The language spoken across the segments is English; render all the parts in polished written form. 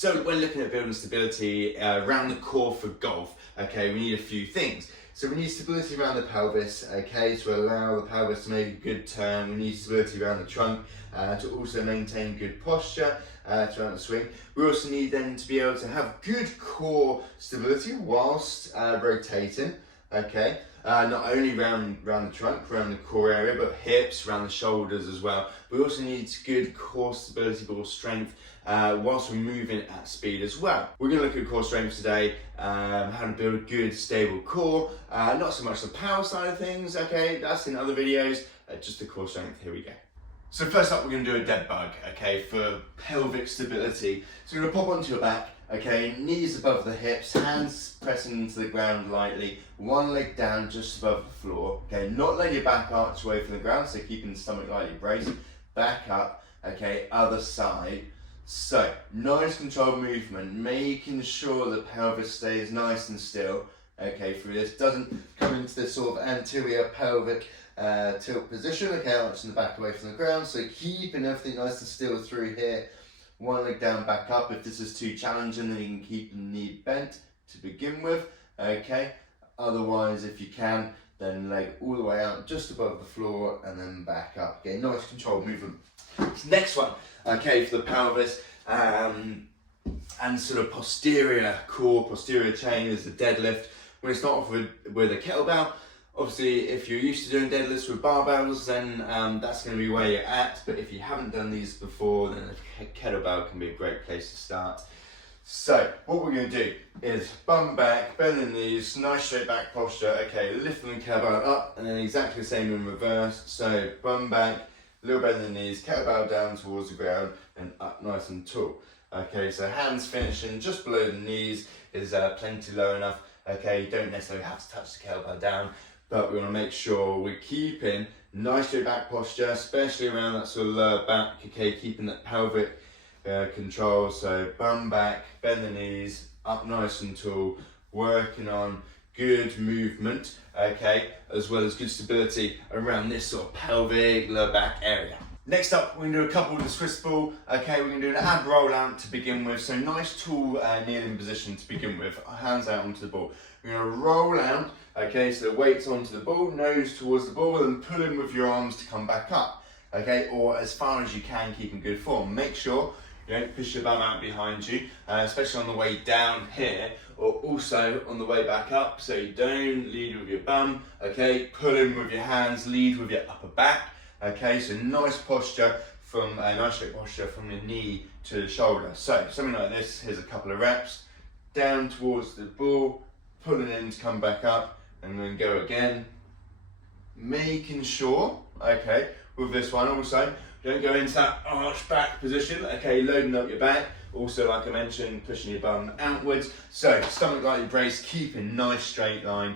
So when looking at building stability around the core for golf, okay, we need a few things. So we need stability around the pelvis, okay, to allow the pelvis to make a good turn. We need stability around the trunk to also maintain good posture throughout the swing. We also need then to be able to have good core stability whilst rotating, okay. Not only around the trunk, around the core area, but hips, around the shoulders as well. We also need good core stability, core strength, whilst we're moving at speed as well. We're going to look at core strength today, how to build a good stable core, not so much the power side of things, okay, that's in other videos, just the core strength. Here we go. So first up, we're going to do a dead bug, okay, for pelvic stability. So we're going to pop onto your back, okay, knees above the hips, hands pressing into the ground lightly, one leg down just above the floor, okay, not letting your back arch away from the ground, so keeping the stomach lightly braced, back up, okay, other side. So, nice controlled movement, making sure the pelvis stays nice and still, okay, through this, doesn't come into this sort of anterior pelvic tilt position, okay, arching the back away from the ground, so keeping everything nice and still through here, one leg down, back up. If this is too challenging, then you can keep the knee bent to begin with, okay, otherwise if you can, then leg all the way out just above the floor and then back up, okay, nice controlled movement. Next one, okay, for the pelvis and sort of posterior core, posterior chain is the deadlift. We're going to start off with a kettlebell. Obviously, if you're used to doing deadlifts with barbells, then that's going to be where you're at. But if you haven't done these before, then a kettlebell can be a great place to start. So what we're going to do is bum back, bend the knees, nice straight back posture. Okay, lifting the kettlebell up, and then exactly the same in reverse. So bum back, little bend in the knees, kettlebell down towards the ground, and up nice and tall. Okay, so hands finishing just below the knees is plenty low enough. Okay, you don't necessarily have to touch the kettlebell down, but we want to make sure we're keeping nice straight back posture, especially around that sort of lower back, okay, keeping that pelvic control. So bum back, bend the knees, up nice and tall, working on good movement, okay, as well as good stability around this sort of pelvic, lower back area. Next up, we're going to do a couple with the Swiss ball. Okay, we're going to do an ab roll out to begin with. So nice tall kneeling position to begin with, hands out onto the ball. We're going to roll out, okay, so the weight's onto the ball, nose towards the ball, and pull in with your arms to come back up, okay, or as far as you can, keeping good form. Make sure you don't push your bum out behind you, especially on the way down here, or also on the way back up, so you don't lead with your bum, okay, pull in with your hands, lead with your upper back, okay, so nice posture from, nice straight posture from your knee to the shoulder. So something like this, here's a couple of reps, down towards the ball, pulling in to come back up, and then go again, making sure, okay, with this one also, don't go into that arch back position, okay, loading up your back, also like I mentioned, pushing your bum outwards, so stomach lightly braced, keeping nice straight line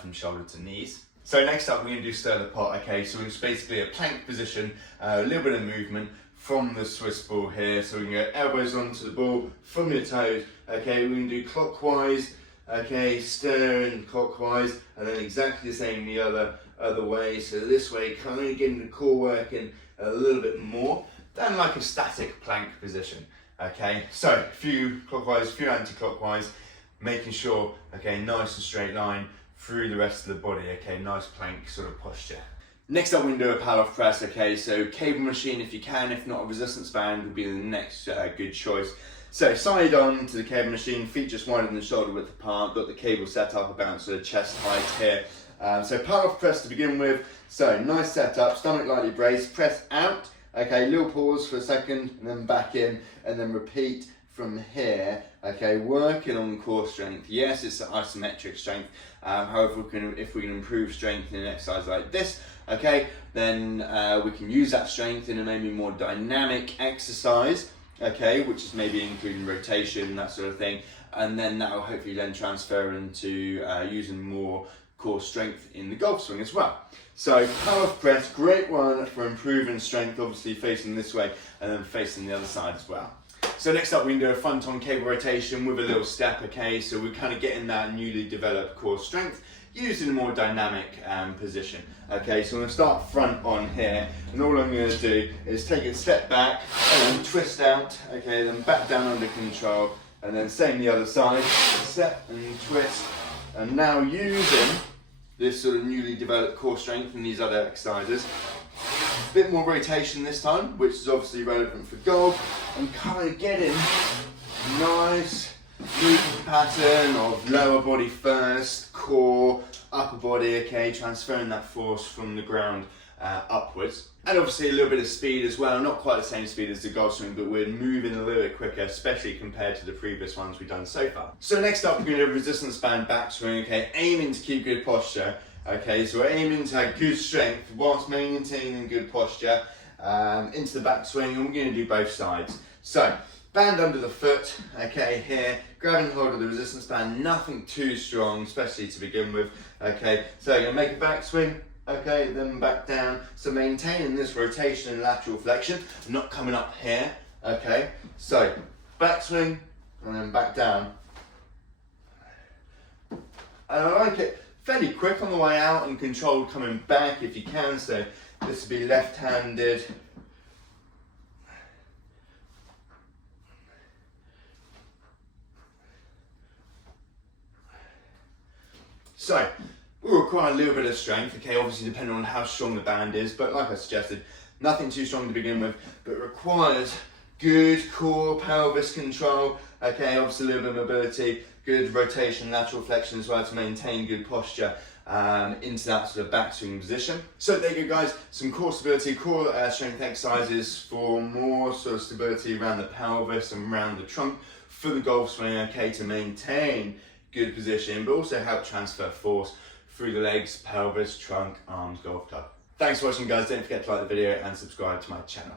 from shoulder to knees. So next up we're going to do stir the pot, okay, so it's basically a plank position, a little bit of movement from the Swiss ball here, so we can go elbows onto the ball, from your toes, okay, we're going to do clockwise, okay, stirring clockwise, and then exactly the same the other way, so this way kind of getting the core working a little bit more than like a static plank position, okay, so a few clockwise, a few anti-clockwise, making sure, okay, nice and straight line through the rest of the body, okay, nice plank sort of posture. Next up we're going to do a pal-off press, okay, so cable machine if you can, if not a resistance band would be the next good choice. So side on to the cable machine, feet just wider than the shoulder width apart, got the cable set up about sort of chest height here. So pal-off press to begin with, so nice setup, stomach lightly braced, press out, okay, little pause for a second, and then back in, and then repeat from here, okay, working on core strength. Yes, it's an isometric strength, however, if we can improve strength in an exercise like this, okay, then we can use that strength in a maybe more dynamic exercise, okay, which is maybe including rotation, that sort of thing, and then that will hopefully then transfer into using more core strength in the golf swing as well. So pal-off press, great one for improving strength, obviously facing this way and then facing the other side as well. So next up, we're gonna do a front on cable rotation with a little step, okay? So we're kind of getting that newly developed core strength used in a more dynamic position. Okay, so I'm gonna start front on here, and all I'm gonna do is take a step back and then twist out, okay, then back down under control, and then same the other side, step and twist, and now using this sort of newly developed core strength and these other exercises, a bit more rotation this time, which is obviously relevant for golf, and kind of getting nice movement pattern of lower body first, core, upper body, okay, transferring that force from the ground upwards. And obviously a little bit of speed as well, not quite the same speed as the golf swing, but we're moving a little bit quicker, especially compared to the previous ones we've done so far. So next up, we're going to do a resistance band backswing, okay, aiming to keep good posture. Okay, so we're aiming to have good strength whilst maintaining good posture into the backswing, and we're going to do both sides. So, band under the foot, okay, here, grabbing hold of the resistance band, nothing too strong, especially to begin with, okay. So you're going to make a backswing, okay, then back down. So maintaining this rotation and lateral flexion, not coming up here, okay. So, backswing, and then back down. And I like it fairly quick on the way out and controlled coming back if you can, so this would be left-handed. So, we'll require a little bit of strength, okay, obviously depending on how strong the band is, but like I suggested, nothing too strong to begin with, but requires good core, pelvis control, okay, obviously a little bit of mobility, good rotation, lateral flexion as well to maintain good posture into that sort of backswing position. So there you go guys, some core stability, core strength exercises for more sort of stability around the pelvis and around the trunk for the golf swing, okay, to maintain good position, but also help transfer force through the legs, pelvis, trunk, arms, golf club. Thanks for watching guys, don't forget to like the video and subscribe to my channel.